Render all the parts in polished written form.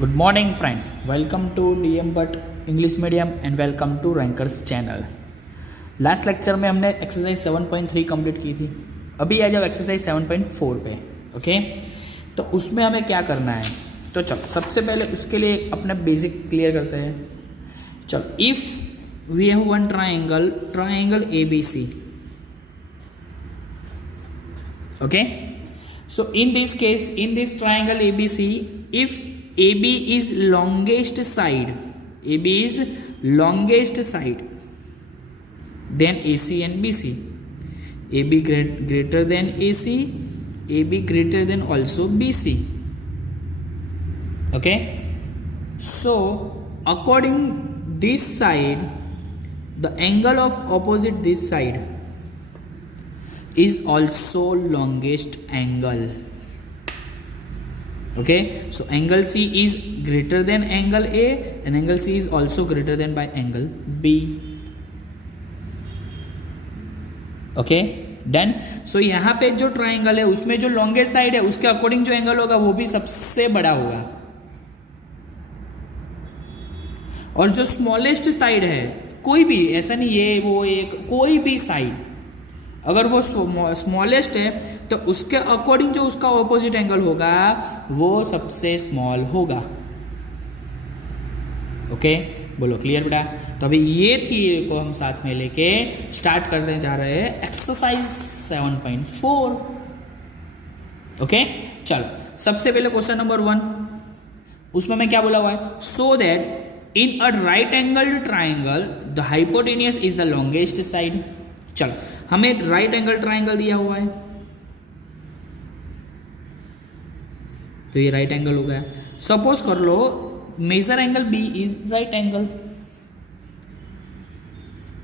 Good morning friends, welcome to DM But English Medium and welcome to Rankers channel. Last lecture में हमने exercise 7.3 complete की थी। अभी आ जाओ एक्सरसाइज 7.4 पे। ओके, तो उसमें हमें क्या करना है, तो चलो सबसे पहले उसके लिए अपना बेसिक क्लियर करते हैं। चलो, if we have one triangle ABC। Okay, so in this case, in this triangle ABC, if AB is longest side, AB is longest side, then AC and BC, AB greater than AC, AB greater than also BC. Okay, so according this side, the angle of opposite this side is also longest angle. Okay, so angle C is greater than angle A and angle C is also greater than by angle B. Okay, done. So यहाँ पे जो triangle है उसमें जो longest side है उसके according जो angle होगा वो भी सबसे बड़ा होगा, और जो स्मॉलेस्ट साइड है कोई भी, ऐसा नहीं ये वो एक, कोई भी साइड अगर वो स्मॉलेस्ट है तो उसके अकॉर्डिंग जो उसका ऑपोजिट एंगल होगा वो सबसे स्मॉल होगा। ओके, बोलो क्लियर बेटा। तो अभी ये थ्योरी को हम साथ में लेके स्टार्ट करने जा रहे हैं एक्सरसाइज 7.4। ओके, चलो सबसे पहले क्वेश्चन नंबर 1, उसमें मैं क्या बोला हुआ है, so that in a right angled triangle the hypotenuse is the longest side. चलो, हमें राइट एंगल ट्राइंगल दिया हुआ है, तो ये राइट एंगल हो गया। सपोज कर लो measure angle B is right angle.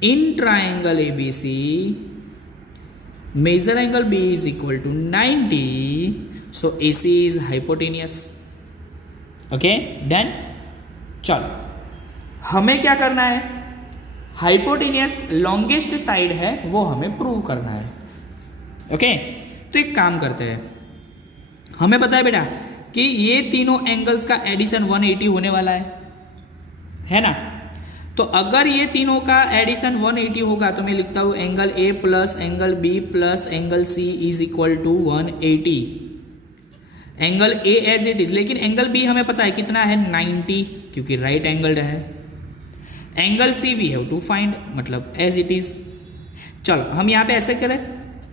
In triangle ABC measure angle B is equal to 90, so AC is hypotenuse. Okay, done. चलो, हमें क्या करना है, हाइपोटेनियस लॉन्गेस्ट साइड है वो हमें प्रूव करना है। ओके, तो एक काम करते हैं, हमें पता है बेटा कि ये तीनों एंगल्स का एडिशन 180 होने वाला है ना। तो अगर ये तीनों का एडिशन 180 होगा तो मैं लिखता हूं angle A plus angle B plus angle C is equal to 180। Angle A as it is, लेकिन एंगल B हमें पता है कितना है, 90, क्योंकि राइट एंगल्ड है। Angle C we have to find, मतलब एज इट इज। चलो हम यहाँ पे ऐसे करें,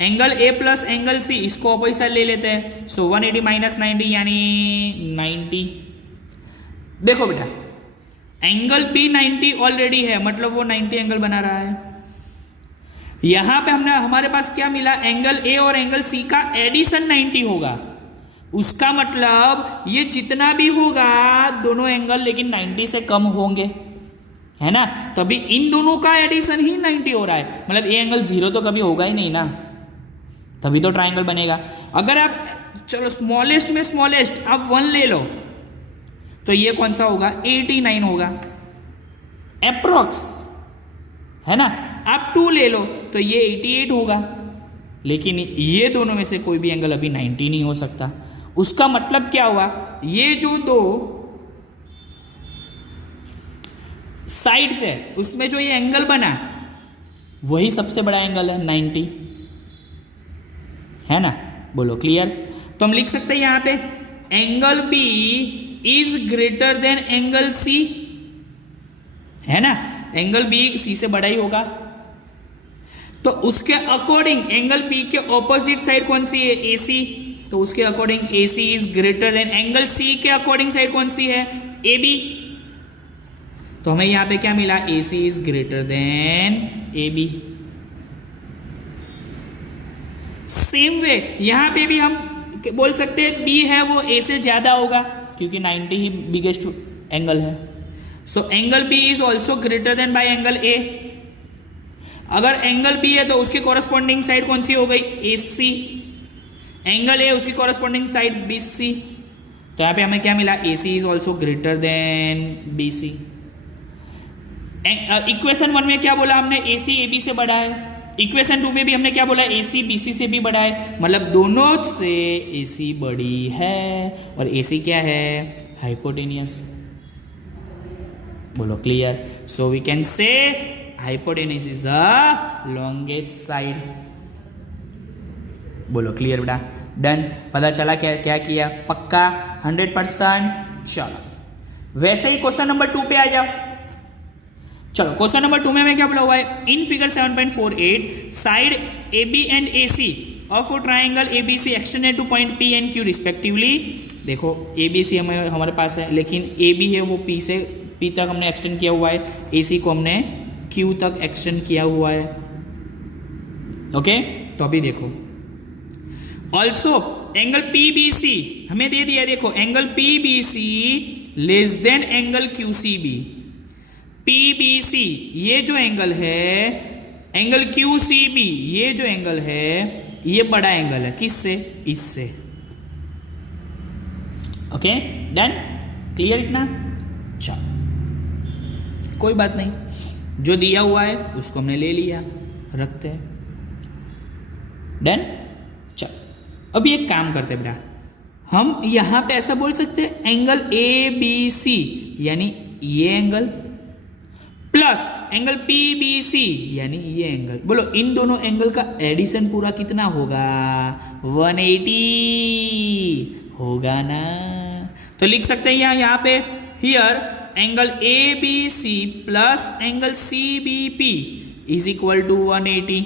angle A plus angle C इसको ऑपोजिट साइड ले लेते हैं। सो 180 माइनस 90 यानी 90। देखो बेटा, एंगल B 90 ऑलरेडी है, मतलब वो 90 एंगल बना रहा है। यहां पे हमारे पास क्या मिला, एंगल A और एंगल C का एडिशन 90 होगा। उसका मतलब ये जितना भी होगा दोनों एंगल लेकिन 90 से कम होंगे, है ना। तभी इन दोनों का एडिशन ही 90 हो रहा है, मतलब ये एंगल 0 तो कभी होगा ही नहीं ना, तभी तो ट्राइंगल बनेगा। अगर आप चलो स्मॉलेस्ट में स्मॉलेस्ट आप 1 ले लो तो ये कौन सा होगा, 89 होगा अप्रोक्स, है ना। आप 2 ले लो तो ये 88 होगा, लेकिन ये दोनों में से कोई भी एंगल अभी 90 नहीं हो सकता। उसका मतलब क्या हुआ, ये जो दो साइड्स है उसमें जो ये एंगल बना वही सबसे बड़ा एंगल है, 90, है ना। बोलो क्लियर। तो हम लिख सकते हैं यहां पे angle B is greater than angle C, है ना। एंगल B C से बड़ा ही होगा, तो उसके अकॉर्डिंग एंगल B के ऑपोजिट साइड कौन सी है, AC, तो उसके according AC is greater than angle C के अकॉर्डिंग साइड कौन सी है, AB। तो हमें यहां पे क्या मिला, AC is greater than AB। Same way यहां पे भी हम बोल सकते हैं B है वो A से ज्यादा होगा, क्योंकि 90 ही बिगेस्ट एंगल है। So angle B is also greater than bye angle A। अगर एंगल B है तो उसकी कॉरेस्पॉन्डिंग साइड कौन सी हो गई, AC। एंगल A उसकी कॉरेस्पॉन्डिंग साइड BC। तो यहां पे हमें क्या मिला, AC is also greater than BC। Equation 1 में क्या बोला हमने, AC AB से बड़ा है। इक्वेशन 2 में भी हमने क्या बोला, AC BC से भी बड़ा है, मतलब दोनों से AC बड़ी है और AC क्या है, हाइपोटेनियस। बोलो clear. So we can say hypotenuse is the longest side. बोलो क्लियर बेटा। डन। पता चला क्या क्या किया, पक्का 100%। चलो वैसे ही क्वेश्चन नंबर 2 पे आ जाओ। चलो क्वेश्चन नंबर 2 में हमें क्या बोला हुआ है, in figure 7.48 side A B and A C of triangle A B C extended to point P and Q respectively. देखो ए बी सी हमारे पास है, लेकिन ए बी है वो पी से पी तक हमने एक्सटेंड किया हुआ है, ए सी को हमने क्यू तक एक्सटेंड किया हुआ है। ओके तो अभी देखो also angle P B C हमें दे दिया है। देखो angle P B C less than angle Q C B. P B C ये जो एंगल है, एंगल क्यू सी बी ये जो एंगल है, ये बड़ा एंगल है किससे, इससे। ओके डन, क्लियर इतना। चलो कोई बात नहीं, जो दिया हुआ है उसको हमने ले लिया, रखते हैं। डन। चलो अभी एक काम करते हैं बेटा, हम यहां पे ऐसा बोल सकते हैं एंगल ए बी सी यानी ये angle plus angle P B C यानी ये एंगल। बोलो इन दोनों एंगल का एडिशन पूरा कितना होगा, 180 होगा ना। तो लिख सकते हैं यहाँ पे here angle A B C plus angle C B P is equal to 180।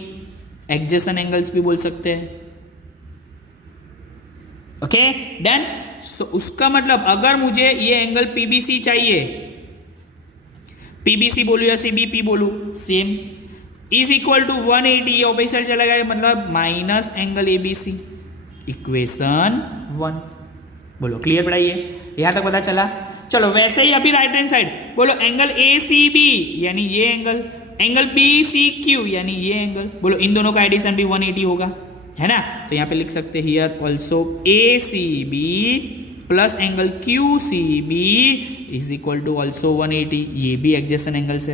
Adjacent angles भी बोल सकते हैं। Okay done. सो उसका मतलब अगर मुझे ये एंगल पीबीसी चाहिए, पीबीसी बोलू या सीबीपी बोलू सेम, इज इक्वल टू 180 ये ऑपोजिट चला गया, मतलब माइनस एंगल एबीसी, इक्वेशन 1। बोलो क्लियर पढ़ाइए, यहां तक पता चला। चलो वैसे ही अभी राइट हैंड साइड बोलो एंगल ए सी बी यानी ये angle, angle B C Q यानी ये एंगल। बोलो इन दोनों का एडिशन भी 180 होगा, है ना। तो यहां पे लिख सकते हैं here also A C B plus angle Q C B is equal to also 180। ये भी एडजेसेंट एंगल्स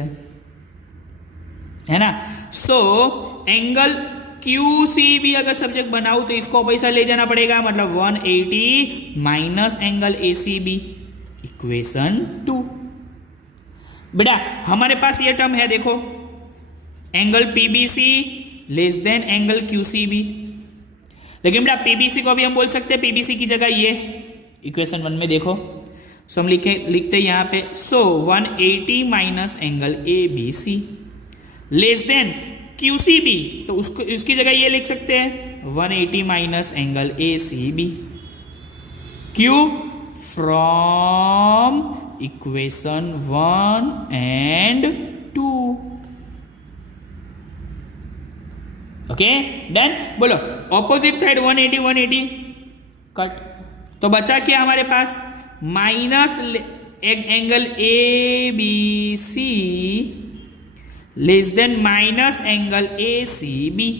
है ना। So angle Q C B अगर सब्जेक्ट बनाऊ तो इसको पैसा ले जाना पड़ेगा, मतलब 180 minus angle A C B, equation 2। बेटा हमारे पास ये टर्म है, देखो angle PBC less than angle QCB, लेकिन बेटा पीबीसी को अभी हम बोल सकते हैं पीबीसी की जगह ये, इक्वेशन 1 में देखो। सो हम लिखते हैं यहाँ पे, so 180 minus angle A B C less than QCB, तो उसको उसकी जगह ये लिख सकते हैं 180 minus angle A C B. Q from equation 1 and 2। Okay done. बोलो ऑपोजिट साइड 180 180 कट, तो बचा क्या हमारे पास, minus angle A B C less than minus angle A C B.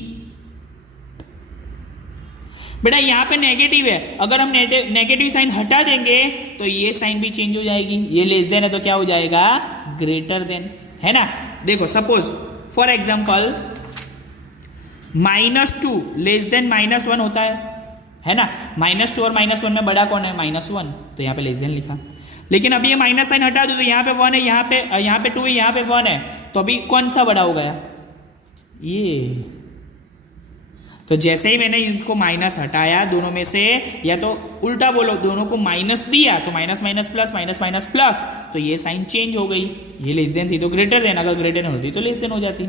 बेटा यहां पे नेगेटिव है, अगर हम नेगेटिव साइन हटा देंगे तो ये साइन भी चेंज हो जाएगी, ये लेस देन है तो क्या हो जाएगा, ग्रेटर देन, है ना। देखो suppose for example -2 less than -1 होता है ना। -2 और -1 में बड़ा कौन है, -1, तो यहाँ पे लेस देन लिखा। लेकिन अभी ये माइनस साइन हटा दो तो यहाँ पे 1 है, यहाँ पे 2 है, यहाँ पे 1 है, तो अभी कौन सा बड़ा हो गया, ये। तो जैसे ही मैंने इनको माइनस हटाया दोनों में से, या तो उल्टा बोलो दोनों को माइनस दिया तो minus minus plus minus minus plus, तो ये साइन चेंज हो गई, ये लेस देन थी तो ग्रेटर देन, अगर ग्रेटर देन होती तो लेस देन हो जाती।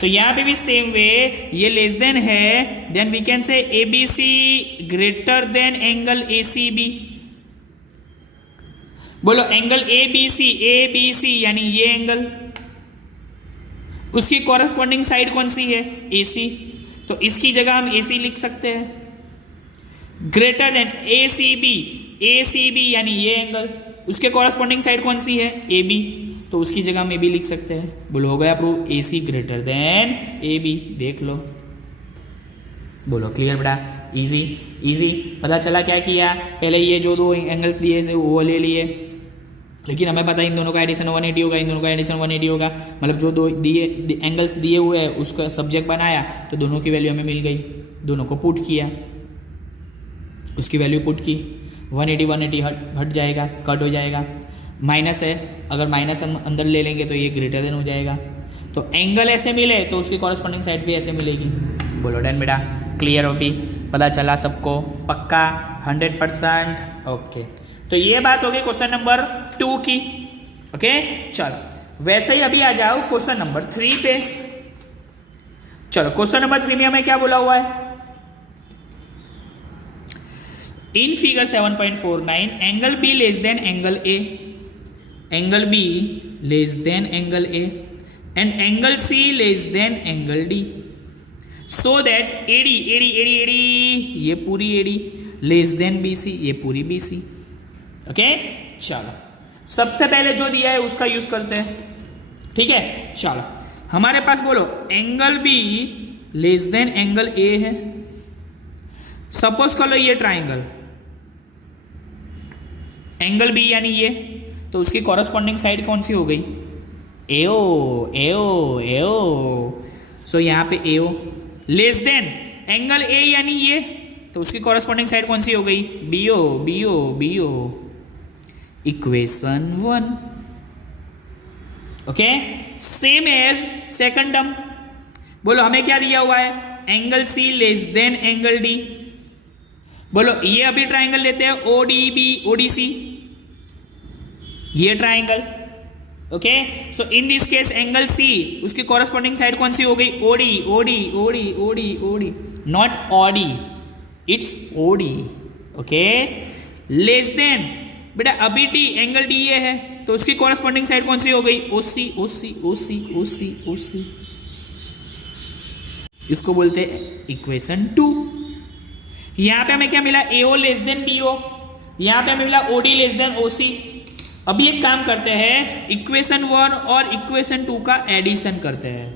तो यहाँ पे भी सेम वे, ये लेस देन है, then we can say A B C greater than angle A C B. बोलो एंगल ए बी सी यानी ये एंगल, उसकी कॉरेस्पॉन्डिंग साइड कौन सी है, ए सी, तो इसकी जगह हम ए सी लिख सकते हैं। ग्रेटर देन ए सी बी यानी ये एंगल, उसके कॉरेस्पॉन्डिंग साइड कौन सी है, ए बी, तो उसकी जगह हम ए बी लिख सकते हैं। बोलो हो गया prove, A C greater than A B, देख लो। बोलो क्लियर बेटा, इजी इजी। पता चला क्या किया, पहले ये जो दो एंगल्स दिए थे वो ले लिए, लेकिन हमें पता है इन दोनों का एडिशन 180 होगा, इन दोनों का एडिशन 180 होगा, मतलब जो दो दिए एंगल्स दिए हुए हैं उसका सब्जेक्ट बनाया तो दोनों की वैल्यू हमें मिल गई, दोनों को पुट किया, उसकी वैल्यू पुट की 180 हट जाएगा, कट हो जाएगा। माइनस है, अगर माइनस हम अंदर ले लेंगे तो ये ग्रेटर देन हो जाएगा। तो एंगल ऐसे मिले तो उसकी कॉरस्पॉन्डिंग साइड भी ऐसे मिलेगी। बोलो डन बेटा, क्लियर होगी, पता चला सबको, पक्का 100%। ओके, तो ये बात होगी क्वेश्चन नंबर 2 की। ओके चलो, वैसे ही अभी आ जाओ क्वेश्चन नंबर 3 पे। चलो क्वेश्चन नंबर 3 में हमें क्या बोला हुआ है? In figure 7.49 angle B less than angle A, angle B less than angle A and angle C less than angle D, so that AD AD AD AD ये पूरी एडी लेस देन बीसी, ये पूरी BC. Okay चलो, सबसे पहले जो दिया है उसका यूज करते हैं। ठीक है चलो, हमारे पास बोलो angle B less than angle ए है। सपोज कर लो ये ट्राइंगल, एंगल बी यानी ये, तो उसकी कॉरस्पॉन्डिंग साइड कौन सी हो गई? एओ एओ एओ। सो यहाँ पे एओ लेस देन एंगल ए यानी ये, तो उसकी कॉरस्पॉन्डिंग साइड कौन सी हो गई? BO BO BO. Equation 1। Okay, same as second term. बोलो हमें क्या दिया हुआ है? Angle C less than angle D. बोलो ये अभी ट्राइंगल लेते हैं ओडीबी ओडीसी, ये triangle. Okay, so in this case angle C, उसकी कॉरस्पॉन्डिंग साइड कौन सी हो गई? OD OD OD OD OD, not Audi, it's OD. Okay, less than बेटा अभी डी, एंगल डी ये है, तो उसकी कॉरस्पॉन्डिंग साइड कौन सी हो गई? ओसी ओसी ओसी ओसी ओसी। इसको बोलते हैं इक्वेशन 2। यहां पे हमें क्या मिला? एओ लेस देन बीओ, यहां पे हमें मिला ओडी लेस देन ओसी। अभी एक काम करते हैं, इक्वेशन 1 और इक्वेशन 2 का एडिशन करते हैं।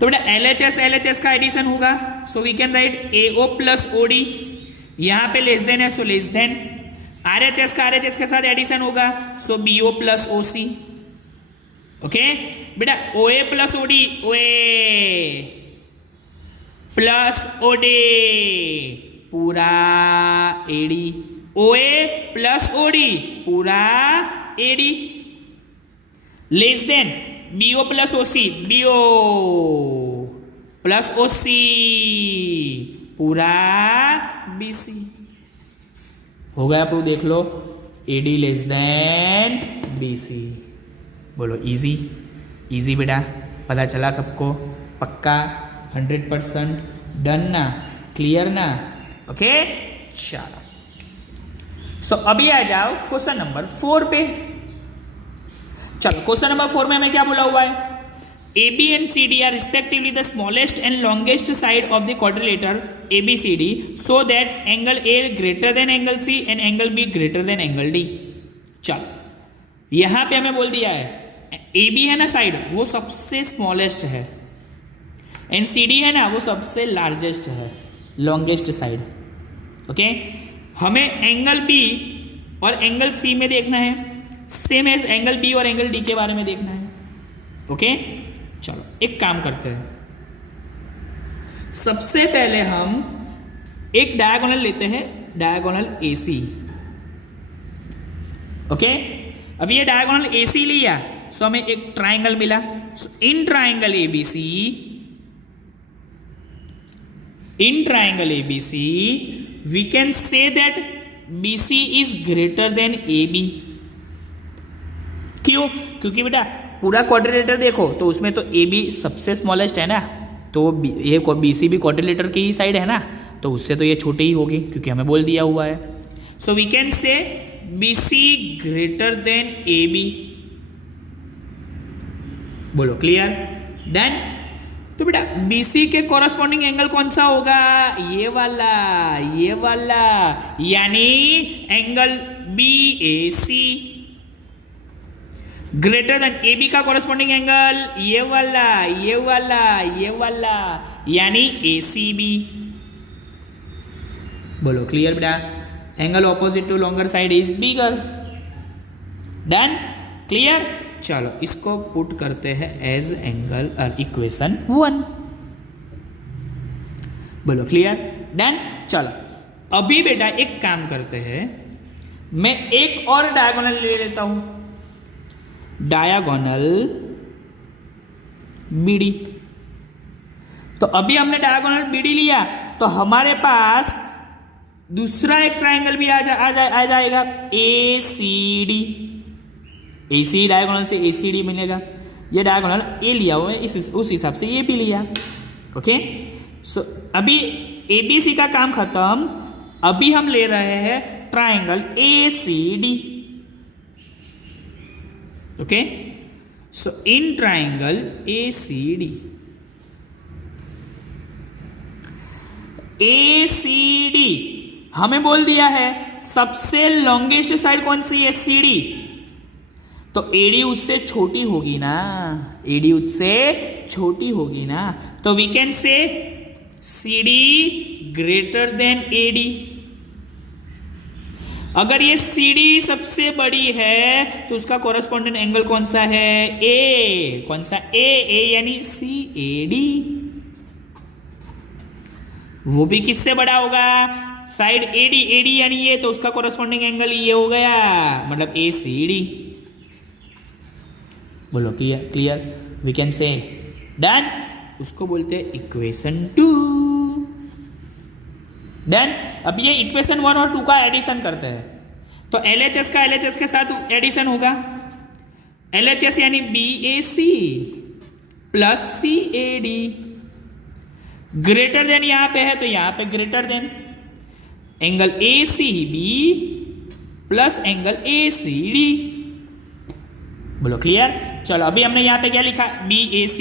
तो बेटा एलएचएस का एडिशन होगा, so we can write AO plus OD, यहां पे लेस देन है सो लेस देन। आरएचएस का आरएचएस के साथ एडिशन होगा, so BO plus OC. Okay बेटा, OA plus OD, OA plus OD पूरा एडी, ओए प्लस ओडी पूरा AD, less than BO plus OC, BO plus OC पूरा BC. हो गया प्रूव, देख लो, एडी लेस देन बीसी। बोलो इजी इजी बेटा, पता चला सबको, पक्का 100% डन ना, क्लियर ना? ओके चलो, सो अभी आ जाओ क्वेश्चन नंबर 4 पे। चलो क्वेश्चन नंबर 4 में हमें क्या बोला हुआ है? AB and CD are respectively the smallest and longest side of the quadrilateral ABCD, so that angle A greater than angle C and angle B greater than angle D। चलो यहां पे हमें बोल दिया है AB है ना साइड, वो सबसे स्मॉलेस्ट है, एंड CD है ना वो सबसे लार्जेस्ट है, लॉन्गेस्ट साइड। ओके, हमें एंगल B और एंगल C में देखना है, सेम एज एंगल B और एंगल D के बारे में देखना है। ओके चलो एक काम करते हैं, सबसे पहले हम एक डायगोनल लेते हैं, डायगोनल AC। ओके, अब ये डायगोनल AC लिया, सो हमें एक ट्राइंगल मिला। So in triangle ABC, in triangle ABC we can say that BC is greater than AB। क्यों? क्योंकि बेटा पूरा क्वाड्रिलेटर देखो तो उसमें तो AB सबसे स्मॉलेस्ट है ना, तो ये BC भी क्वाड्रिलेटर की ही साइड है ना, तो उससे तो ये छोटी ही होगी क्योंकि हमें बोल दिया हुआ है। So we can say BC greater than AB। बोलो क्लियर? देन तो बेटा BC के कॉरस्पॉन्डिंग एंगल कौन सा होगा? ये वाला, ये वाला, यानी angle BAC। Greater than AB का कॉरस्पॉन्डिंग एंगल ये वाला, ये वाला, ये वाला, यानी ACB। बोलो क्लियर बेटा? Angle opposite to longer side is bigger. Done? Clear? चलो इसको पुट करते हैं एज एंगल और इक्वेशन 1। बोलो क्लियर? डन? चलो अभी बेटा एक काम करते हैं, मैं एक और डायगोनल ले लेता हूं, डायगोनल बीडी। तो अभी हमने डायगोनल बीडी लिया तो हमारे पास दूसरा एक ट्रायंगल भी आ जाएगा, ए C D. A C diagonal से ए सी डी मिलेगा, ये डायगोनल ए लिया हुआ है, उस हिसाब से ये भी लिया। ओके, सो अभी ए बी सी का काम खत्म, अभी हम ले रहे हैं triangle A C D. Okay, so in triangle A C D, A C D हमें बोल दिया है सबसे लॉन्गेस्ट साइड कौन सी है, सी डी। तो एडी उससे छोटी होगी ना, एडी उससे छोटी होगी ना, तो we can say C D greater than AD. अगर ये सी डी सबसे बड़ी है तो उसका कोरस्पॉन्डेंट एंगल कौन सा है, ए। कौन सा, ए यानी सी ए डी। वो भी किससे बड़ा होगा, साइड एडी, एडी यानी ये, तो उसका कोरस्पॉन्डिंग एंगल ये हो गया, मतलब ए सी डी। बोलो clear, we can say done. उसको बोलते हैं इक्वेशन 2। डन। अब ये इक्वेशन 1 और 2 का एडिशन करते हैं, तो LHS का LHS के साथ एडिशन होगा। LHS यानी BAC plus CAD, greater than यहां पे है तो यहां पे greater than angle ACB plus angle ACD। बोलो क्लियर। चलो अभी हमने यहां पे क्या लिखा, BAC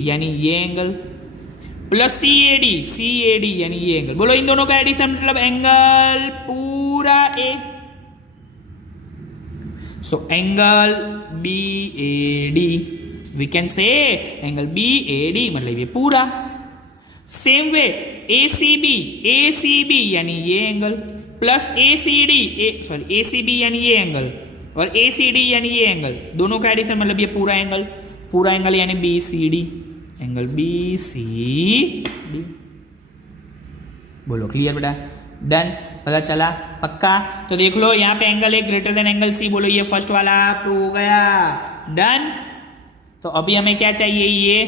यानी ये एंगल प्लस CAD यानी ये एंगल। बोलो इन दोनों का एडिशन मतलब एंगल पूरा A। So angle BAD, we can say angle BAD मतलब ये पूरा। सेम वे ACB यानी ये एंगल प्लस ACB यानी ये एंगल और ACD यानी ये एंगल, दोनों का एडिशन मतलब ये पूरा एंगल यानी BCD, एंगल BCD। बोलो क्लियर बेटा, डन, पता चला, पक्का। तो देख लो यहाँ पे angle A greater than angle C, बोलो ये फर्स्ट वाला प्रूव हो गया, डन। तो अभी हमें क्या चाहिए, ये।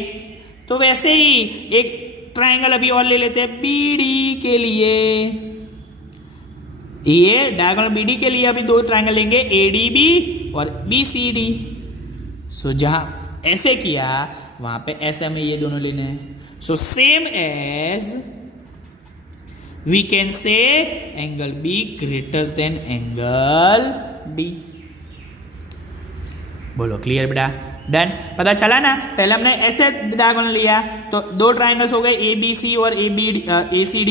तो वैसे ही एक ट्रायंगल अभी और ले लेते हैं बीडी के लिए। ये डायगोनल बीडी के लिए अभी 2 ट्रायंगल लेंगे, एडीबी और बीसीडी। सो जहां ऐसे किया वहां पे ऐसे हमें ये दोनों लेने हैं। So same as we can say angle B greater than angle B. बोलो क्लियर बेटा, डन, पता चला ना। पहले हमने ऐसे डायगोनल लिया तो 2 ट्रायंगल्स हो गए ABC और ACD।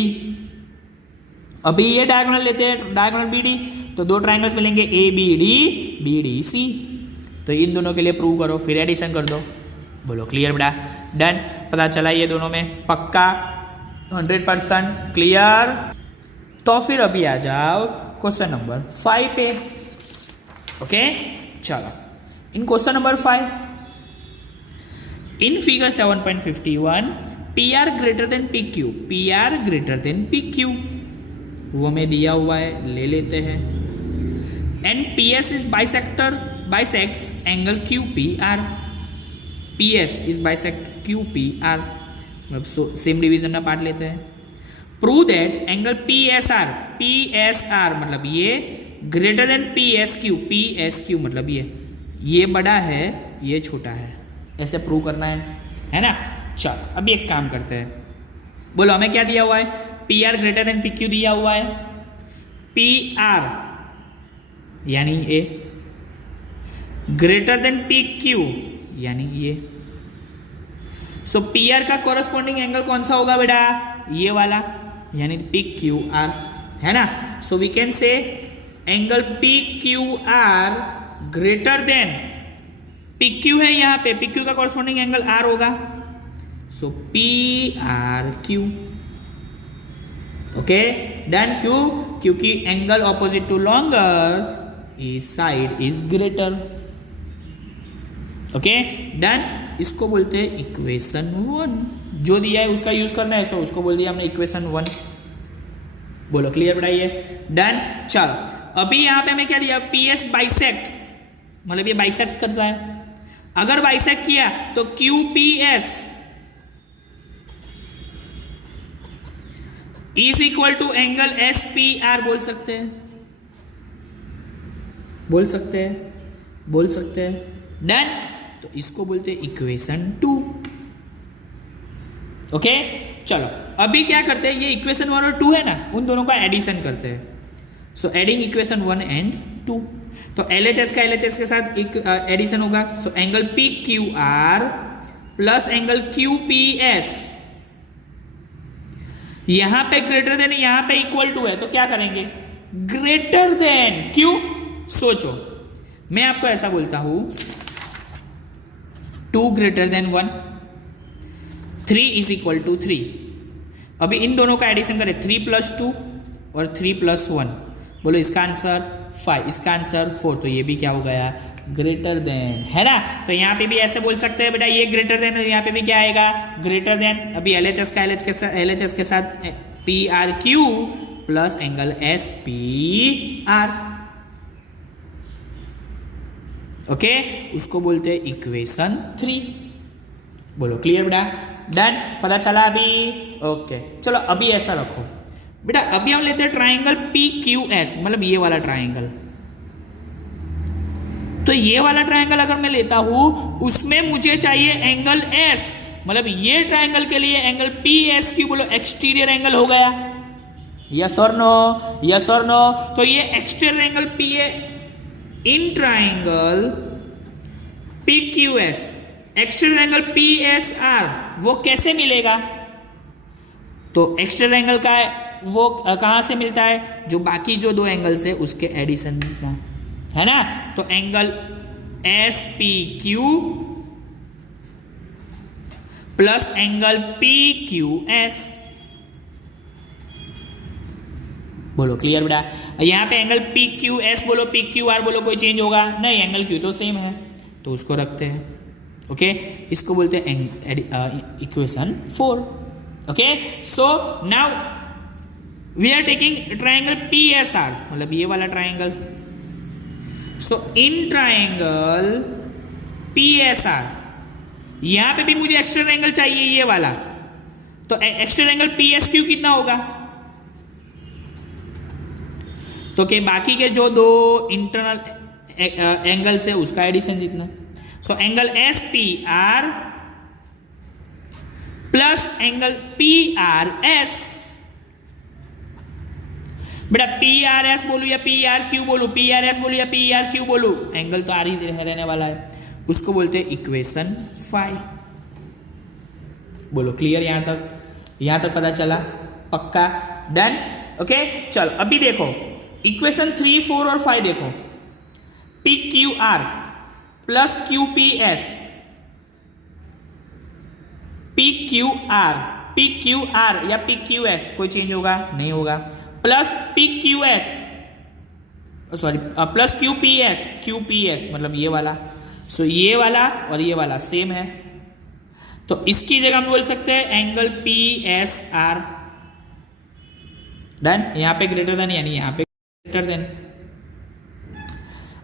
अभी ये डायगोनल लेते हैं, डायगोनल BD, तो 2 ट्रायंगल्स मिलेंगे ABD BDC। तो इन दोनों के लिए प्रूव करो, फिर एडिशन कर दो। बोलो क्लियर बेटा, डन, पता चला ये दोनों में, पक्का 100% क्लियर। तो फिर अभी आ जाओ क्वेश्चन नंबर 5 पे। ओके, चलो in question number 5, in figure 7.51 PR greater than PQ, PR greater than PQ वो में दिया हुआ है, ले लेते हैं। And PS is bisects angle QPR, PS is bisect QPR, मतलब सेम डिवीजन में पार्ट लेते हैं। प्रूव दैट एंगल PSR मतलब ये ग्रेटर देन PSQ मतलब ये बड़ा है ये छोटा है, ऐसे प्रूव करना है ना। चलो अभी एक काम करते हैं, बोलो हमें क्या दिया हुआ है, PR ग्रेटर देन PQ दिया हुआ है, PR यानी ये ग्रेटर देन PQ यानी ये। सो PR का कोरस्पॉन्डिंग एंगल कौन सा होगा बेटा, ये वाला यानी PQR, है ना। So we can say angle PQR greater than PQ है यहाँ पे, PQ का कोरस्पॉन्डिंग एंगल R होगा, सो PRQ। ओके डन, क्यों, क्योंकि एंगल ऑपोजिट टू लॉन्गर इस side is greater. Okay done, इसको बोलते हैं इक्वेशन 1। जो दिया है उसका यूज करना है, सो उसको बोल दिया हमने इक्वेशन 1। बोलो क्लियर बढ़ाइए, डन। चलो अभी यहां पे हमें क्या दिया, पी एस बाइसेक्ट, मतलब ये बाइसेक्ट करता है। अगर बाइसेक्ट किया तो Q P S is equal to angle S P R, बोल सकते हैं, बोल सकते हैं, बोल सकते हैं, डन। तो इसको बोलते हैं इक्वेशन 2। ओके चलो अभी क्या करते हैं, ये इक्वेशन 1 और 2 है ना, उन दोनों का एडिशन करते हैं। सो एडिंग इक्वेशन 1 एंड 2, तो LHS का LHS के साथ एक एडिशन होगा। So angle P Q R plus angle Q P S, यहां पे ग्रेटर देन, यहां पे इक्वल टू है, तो क्या करेंगे, ग्रेटर देन। क्यों, सोचो, मैं आपको ऐसा बोलता हूं 2 greater than 1, 3 is equal to 3। अभी इन दोनों का एडिशन करें, 3 + 2 और 3 + 1, बोलो इसका आंसर 5, इसका आंसर 4, तो ये भी क्या हो गया, ग्रेटर देन, है ना। तो यहाँ पे भी ऐसे बोल सकते हैं बेटा, ये ग्रेटर देन, यहाँ पे भी क्या आएगा, ग्रेटर देन। अभी LHS का LHS के साथ PRQ plus angle SPR, okay, उसको बोलते हैं इक्वेशन 3। बोलो क्लियर बेटा, डन, पता चला अभी, ओके। चलो अभी ऐसा रखो बेटा, अभी हम लेते हैं ट्राइंगल PQS, मतलब ये वाला ट्राइंगल। तो ये वाला ट्राइंगल अगर मैं लेता हूं, उसमें मुझे चाहिए एंगल S, मतलब ये ट्राइंगल के लिए एंगल PSQ, बोलो एक्सटीरियर एंगल हो गया, यस और नो, यस और नो। तो ये exterior angle PA in triangle PQS, exterior angle PSR, वो कैसे मिलेगा, तो एक्सटीरियर एंगल का वो कहां से मिलता है, जो बाकी जो 2 एंगल्स है उसके एडिशन जितना, है ना। तो angle SPQ plus angle PQS, बोलो क्लियर बेटा। यहां पे एंगल PQS बोलो, PQR बोलो, कोई चेंज होगा नहीं, एंगल Q तो सेम है, तो उसको रखते हैं, ओके। इसको बोलते हैं equation 4, okay. So now we are taking triangle PSR, मतलब ये वाला triangle. So in triangle PSR, यहां पे भी मुझे एक्सटर्नल एंगल चाहिए, ये वाला, तो एक्सटर्नल एंगल PSQ कितना होगा, तो के बाकी के जो 2 इंटरनल एंगल्स है उसका एडिशन जितना। So angle SPR plus angle PRS, बेटा PRS बोलू या PRQ बोलू, PRS बोलू या PRQ बोलू, एंगल तो आ ही रहने वाला है, उसको बोलते हैं इक्वेशन 5। बोलो क्लियर, यहां तक पता चला, पक्का, डन, ओके। चलो अभी देखो इक्वेशन 3, 4 और 5 देखो, PQR प्लस QPS, PQR या PQS, कोई चेंज होगा नहीं होगा, plus PQS, sorry plus QPS मतलब ये वाला। सो ये वाला और ये वाला सेम है, तो इसकी जगह हम बोल सकते हैं एंगल PSR, डन। यहां पे ग्रेटर देन, यानी यहां पे ग्रेटर देन।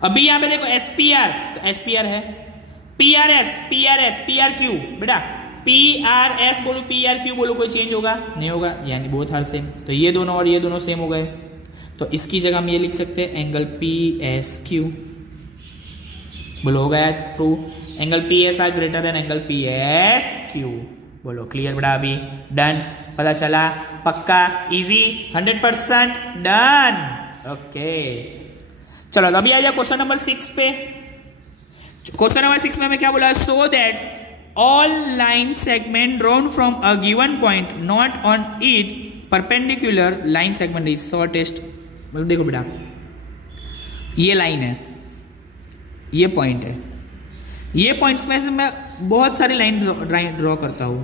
अभी यहां पे देखो SPR, तो SPR है, PRS, PRQ, बेटा PRS बोलो, PRQ बोलो, कोई चेंज होगा नहीं होगा, यानी बोथ आर सेम, तो ये दोनों और ये दोनों सेम हो गए, तो इसकी जगह हम ये लिख सकते हैं एंगल PSQ, बोलो हो गया true, angle PSR greater than angle PSQ, बोलो क्लियर बेटा, अभी डन, पता चला, पक्का, इजी, 100% डन, ओके। चलो अभी आ जाओ क्वेश्चन नंबर 6 पे। क्वेश्चन नंबर 6 में हमें क्या बोला, so that all line segment drawn from a given point not on it perpendicular line segment is shortest। मतलब देखो बेटा, ये लाइन है, ये पॉइंट है, ये पॉइंट्स में से मैं बहुत सारी लाइन ड्रॉ करता हूं,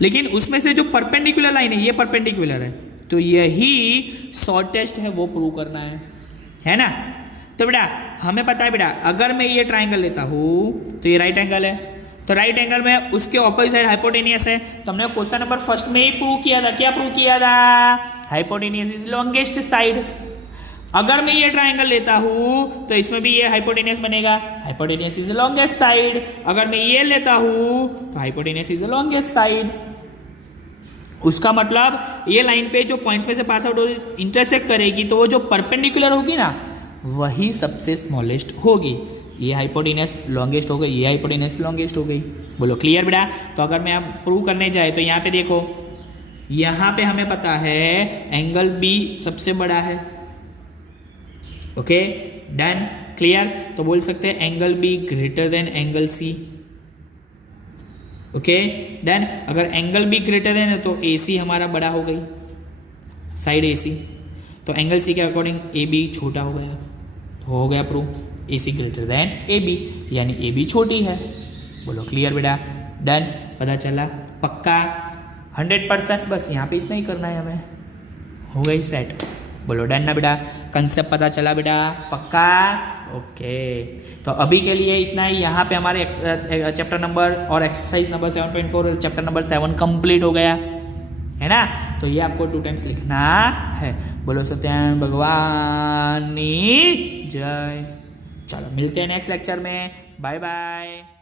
लेकिन उसमें से जो परपेंडिकुलर लाइन है, ये परपेंडिकुलर है, तो यही शॉर्टेस्ट है, वो प्रूव करना है ना। तो बेटा हमें पता है बेटा, अगर मैं ये ट्राइंगल लेता हूं तो ये राइट एंगल है, तो राइट एंगल में उसके ऑपोजिट साइड हाइपोटेनियस है। तो हमने क्वेश्चन नंबर फर्स्ट में ही प्रूव किया था। क्या प्रूव किया था? Hypotenuse is longest side. अगर मैं ये ट्राइंगल लेता हूं तो इसमें भी ये हाइपोटेनियस बनेगा, हाइपोटेनियस इज लॉन्गेस्ट साइड। अगर मैं ये लेता हूं तो हाइपोटेनियस इज लॉन्गेस्ट साइड। उसका मतलब ये लाइन पे जो पॉइंट्स में से पास आउट इंटरसेक्ट करेगी तो वो जो परपेंडिकुलर होगी ना वही सबसे स्मॉलेस्ट होगी। ये हाइपोटेनियस लॉन्गेस्ट हो गई, ये हाइपोटेनियस लॉन्गेस्ट हो गई। बोलो क्लियर बेटा? तो अगर मैं अब प्रूव करने जाए तो यहाँ पे देखो, यहाँ पे हमें पता है एंगल बी सबसे बड़ा है। Okay done, clear? तो बोल सकते हैं angle B greater than angle C. Okay done. अगर एंगल बी ग्रेटर देन है तो ए सी हमारा बड़ा हो गई, साइड ए सी। तो एंगल सी के अकॉर्डिंग ए बी छोटा हो गया, तो हो गया prove A C greater than A B, यानी ए बी छोटी है। बोलो क्लियर बेटा? डन, पता चला? पक्का 100%? बस यहाँ पे इतना ही करना है हमें, हो गई सेट। बोलो डन ना बेटा? कंसेप्ट पता चला बेटा? पक्का? ओके तो अभी के लिए इतना ही। यहाँ पे हमारे चैप्टर नंबर और exercise number 7.4 chapter number 7 complete हो गया है ना। तो ये आपको 2 टाइम्स लिखना है। बोलो सत्यनारायण भगवान की जय। चलो मिलते हैं नेक्स्ट लेक्चर में, बाय बाय।